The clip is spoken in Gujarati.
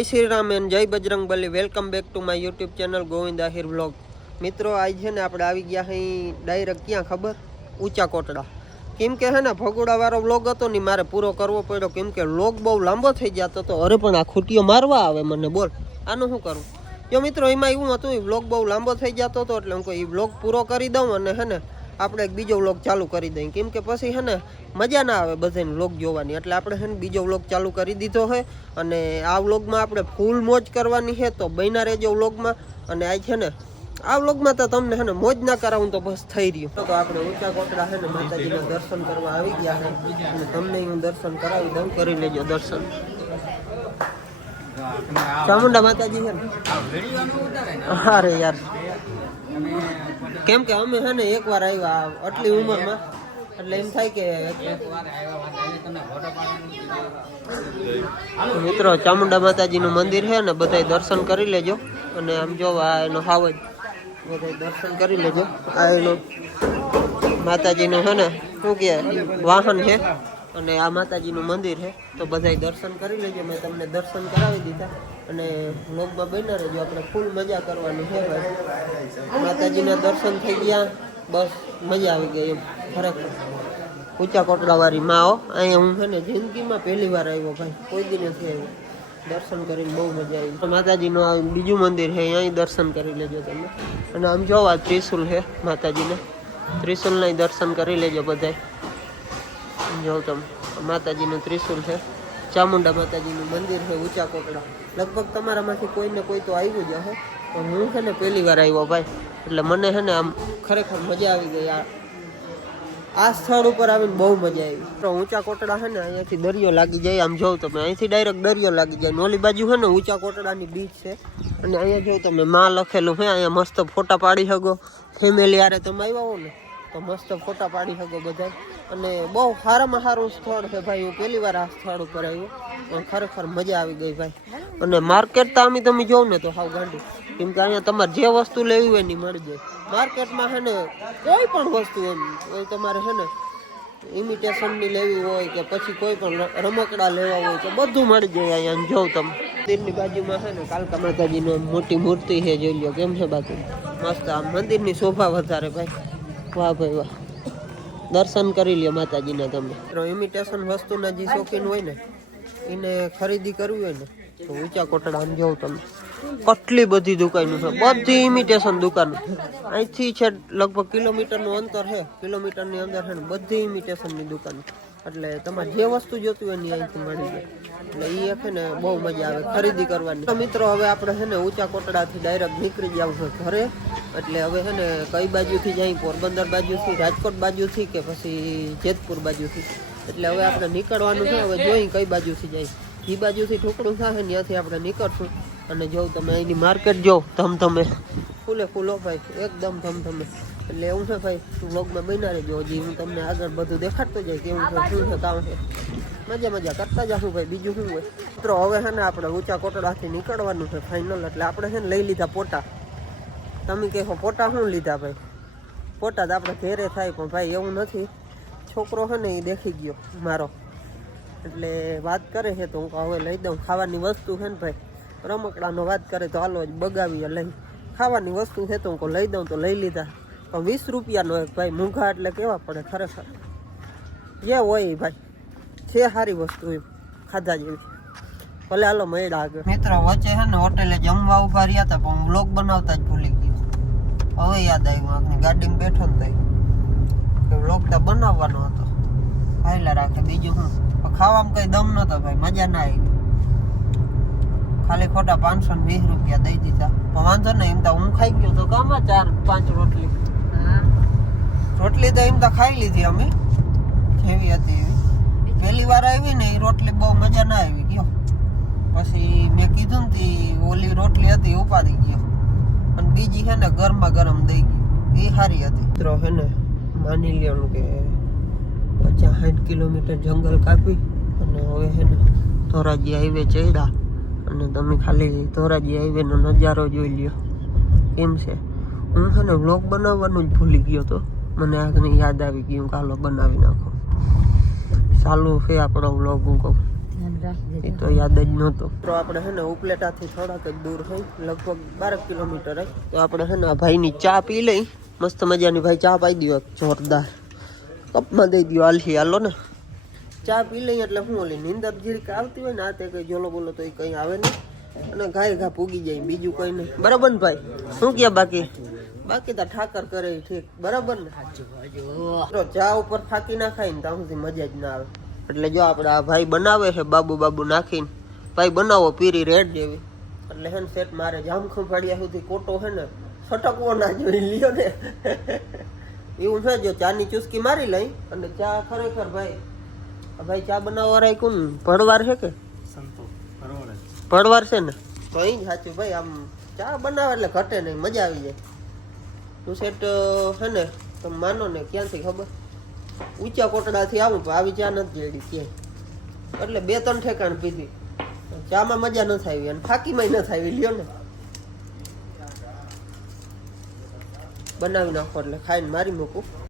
જય શ્રી રામ એન્ડ જય Bajrangbali. Welcome back to my YouTube channel Govind Ahir vlog. મિત્રો આજ છે ને આપણે આવી ગયા અહીં ડાયરેક્ટ ક્યાં ખબર, ઊંચા કોટડા. કેમ કે હે ને ભગોડાવાળો વ્લોગ હતો ને મારે પૂરો કરવો પડ્યો, કેમ કે વ્લોગ બહુ લાંબો થઈ જતો હતો. અરે પણ આ ખૂટીઓ મારવા આવે મને, બોલ આનું શું કરું. જો મિત્રો એમાં એવું હતું, એ વ્લોગ બહુ લાંબો થઈ જતો હતો એટલે હું કોઈ વ્લોગ પૂરો કરી દઉં અને હે ને આપણે એક બીજો વ્લોગ ચાલુ કરી દઈએ, કેમ કે પછી હે ને મજા ના આવે બધાને વ્લોગ જોવાની. એટલે આપણે હે ને બીજો વ્લોગ ચાલુ કરી દીધો છે અને આ વ્લોગમાં આપણે ફૂલ મોજ કરવાની છે. તો બન્યા રહેજો વ્લોગમાં. અને આ છે ને આ વ્લોગમાં તો તમને હે ને મોજ ના કરાવું તો બસ થઈ રહ્યું. તો આપણે ઊંચા કોટડા છે ને માતાજીના દર્શન કરવા આવી ગયા છે અને તમને હું દર્શન કરાવી દઉં, કરી લેજો દર્શન. ચામુંડા માતાજી છે ને, અરે યાર કેમ કે અમે છે ને એકવાર આવ્યા આટલી ઉંમરમાં, એટલે એમ થાય કે મિત્રો ચામુંડા માતાજીનું મંદિર છે ને, બધા દર્શન કરી લેજો. અને આમ જો આ એનો હાવજ, બધા દર્શન કરી લેજો. આ એનું માતાજીનું છે ને શું કહે વાહન છે અને આ માતાજીનું મંદિર છે, તો બધા દર્શન કરી લેજો. મેં તમને દર્શન કરાવી દીધા અને વ્લોગમાં બન્યા રહેજો. આપણે ફૂલ મજા કરવાની છે ભાઈ. માતાજીના દર્શન થઈ ગયા, બસ મજા આવી ગઈ એમ. ખરેખર ઊંચા કોટડાવાળી માં અહીંયા હું છે ને જિંદગીમાં પહેલી વાર આવ્યો ભાઈ, કોઈ દી નથી આવ્યો. દર્શન કરીને બહુ મજા આવી. માતાજીનું આ બીજું મંદિર છે, અહીં દર્શન કરી લેજો તમે. અને આમ જો આ ત્રિશુલ છે માતાજીને, ત્રિશુલના દર્શન કરી લેજો બધા. જો તમે માતાજીનું ત્રિશુલ છે, ચામુંડા માતાજીનું મંદિર છે ઊંચા કોટડા. લગભગ તમારામાંથી કોઈને કોઈ તો આવ્યું જ હશે, પણ હું છે ને પહેલી વાર આવ્યો ભાઈ. એટલે મને છે ને આમ ખરેખર મજા આવી ગઈ. આ સ્થળ ઉપર આવીને બહુ મજા આવી. તો ઊંચા કોટડા છે ને અહીંયાથી દરિયો લાગી જાય. આમ જોઉં તમે અહીંથી ડાયરેક્ટ દરિયો લાગી જાય. ઓલી બાજુ છે ને ઊંચા કોટડાની બીચ છે અને અહીંયા જોઉં તમે માં લખેલું છે. અહીંયા મસ્ત ફોટા પાડી શકો, ફેમિલી હારે તમે આવ્યા હો ને તો મસ્ત ફોટા પાડી શકો બધા. અને બહુ સારામાં સારું સ્થળ છે ભાઈ. હું પહેલી વાર આ સ્થળ ઉપર આવ્યો પણ ખરેખર મજા આવી ગઈ ભાઈ. અને માર્કેટ તો આમ તમે જોવ ને તો હાવ ગાંડી, કેમ કે અહીંયા તમારે જે વસ્તુ લેવી હોય ને મળી જાય. માર્કેટમાં છે ને કોઈ પણ વસ્તુ એમ હોય, તમારે છે ને ઇમિટેશનની લેવી હોય કે પછી કોઈ પણ રમકડા લેવા હોય તો બધું મળી જાય અહીંયા. જોઉં તમે મંદિરની બાજુમાં છે ને કાલકા માતાજીની મોટી મૂર્તિ છે, જોઈ લો કેમ છે બાકી મસ્ત. આ મંદિરની શોભા વધારે ભાઈ. વાહ ભાઈ વાહ. દર્શન કરી લ્યો માતાજીને તમે. ઇમિટેશન વસ્તુના જે શોખીન હોય ને એને ખરીદી કરવી હોય ને તો ઊંચા કોટડા આમ જોઉં તમે કેટલી બધી દુકાનો છે, બધી ઇમિટેશન દુકાનો. અહીંથી છે લગભગ કિલોમીટરનું અંતર છે, કિલોમીટરની અંદર છે ને બધી ઇમિટેશનની દુકાનો. એટલે તમારે જે વસ્તુ જોતી હોય ને અહીંથી મળી જાય. એટલે એ છે ને બહુ મજા આવે ખરીદી કરવાની. તો મિત્રો હવે આપણે છે ને ઊંચા કોટડાથી ડાયરેક્ટ નીકળી જવું છે ઘરે. એટલે હવે છે ને કઈ બાજુથી જાય, પોરબંદર બાજુથી, રાજકોટ બાજુથી કે પછી જેતપુર બાજુથી. એટલે હવે આપણે નીકળવાનું છે. હવે જોઈ કઈ બાજુથી જાય. એ બાજુથી ઢોકળું થાય ત્યાંથી આપણે નીકળશું. અને જો તમે અહીંની માર્કેટ જો ધમધમે ફૂલે ફૂલો ભાઈ, એકદમ ધમધમે. એટલે એવું છે ભાઈ, વ્લોગમાં બન્યા રહેજો. હજી હું તમને આગળ બધું દેખાડતો જાય કેવું છે, શું છે, કામ છે. મજા કરતા જાશું ભાઈ, બીજું શું હોય. મિત્રો હવે છે ને આપણે ઊંચા કોટડાથી નીકળવાનું છે ફાઇનલ. એટલે આપણે છે ને લઈ લીધા પોટા. તમે કહો પોટા શું લીધા ભાઈ? પોટા તો આપણે ઘેરે થાય, પણ ભાઈ એવું નથી. છોકરો છે ને એ દેખી ગયો મારો, એટલે વાત કરે છે તો હું હવે લઈ દઉં. ખાવાની વસ્તુ છે ને ભાઈ, રમકડાનો વાત કરે તો હાલો જ બગાવીએ લઈ. ખાવાની વસ્તુ છે તો હું લઈ દઉં તો લઈ લીધા. પણ 20 રૂપિયાનો એક ભાઈ, મૂંઘા એટલે કેવા પડે ખરેખર. જે હોય ભાઈ છે સારી વસ્તુ એમ ખાધા જેવી. ભલે હાલો મળ્યા આગળ. મિત્રો વચ્ચે છે ને હોટેલે જમવા ઉભા રહ્યા હતા પણ વ્લોગ બનાવતા જ ભૂલી ગયો. હવે યાદ આવ્યું, આપણી ગાડીમાં બેઠો ને તો વ્લોગ તો બનાવવાનો હતો. ભાઈલા રાખે બીજું શું. ખાવામાં કઈ દમ નતો ભાઈ, મજા ના આવી. ખાલી ખોટા 520 રૂપિયા દઈ દીધા. પણ વાંધો નહીં, એમ તો હું ખાઈ ગયો તો કામાં 4-5 રોટલી. રોટલી તો એમ તો ખાઈ લીધી અમે, જેવી હતી એવી. પહેલી વાર આવી ને એ રોટલી બહુ મજા ના આવી ગયો. પછી મેં કીધું ને ઓલી રોટલી હતી ઉપાડી ગયો. અને બીજી છે ને ગરમા ગરમ દઈ ગઈ, એ સારી હતી. મિત્રો છે ને માની લેવાનું કે 50-60 કિલોમીટર જંગલ કાપી અને હવે છે ને ધોરાજી હાઈવે ચડ્યા. અને તમે ખાલી ધોરાજી હાઈવેનો નજારો જોઈ લ્યો કેમ છે. હું છે ને વ્લોગ બનાવવાનું જ ભૂલી ગયો તો, મને આગળ યાદ આવી ગયું કે હાલો બનાવી નાખો. ચાલુ છે આપણો વ્લોગ. હું કહું એ તો યાદ જ નહોતું. તો આપણે છે ને ઉપલેટાથી થોડાક જ દૂર હોય, લગભગ 12 કિલોમીટર હોય. તો આપણે છે ને આ ભાઈની ચા પી લઈ. મસ્ત મજાની ભાઈ ચા પાઈ દો જોરદાર, કપમાં દઈ દો. હાલો ને ચા પી લઈ એટલે શું ઓલી નીંદર જીરીક આવતી હોય ને આ તે કઈ જોલો બોલો તો એ કઈ આવે નહીં અને ઘાય ઘા પૂગી જાય, બીજું કઈ નહીં. બરાબર ને ભાઈ? શું કે બાકી તો ઠાકર કરે ઠીક. બરાબર ને? તો ચા ઉપર થાકી ના ખાય ને ત્યાં સુધી મજા જ ના આવે. એટલે જો આપણે આ ભાઈ બનાવે છે બાબુ નાખીને, ભાઈ બનાવો પીરી રેડ જેવી. એટલે હે ને સેટ મારે જામ ખંભાળિયા સુધી કોટો છે ને છટકવો ના જોઈ લ્યો ને એવું છે. જો ચાની ચુસ્કી મારી લઈ અને ચા ખરેખર ભાઈ ચા બનાવવા વાળા કોણ ભરવાર છે કે ભરવાર છે ને? તો એ જ સાચું ભાઈ. આમ ચા બનાવે એટલે ઘટે નહીં, મજા આવી જાય. તું સેટ છે ને તમે માનો ને ક્યાંથી ખબર, ઊંચા કોટડાથી આવું પણ આવી ચા નથી જેડી ક્યાંય. એટલે 2-3 ઠેકાણ પીધી, ચામાં મજા ન આવી અને ફાકીમાં ન આવી લ્યો ને. બનાવી નાખો એટલે ખાઈને મારી મૂકું.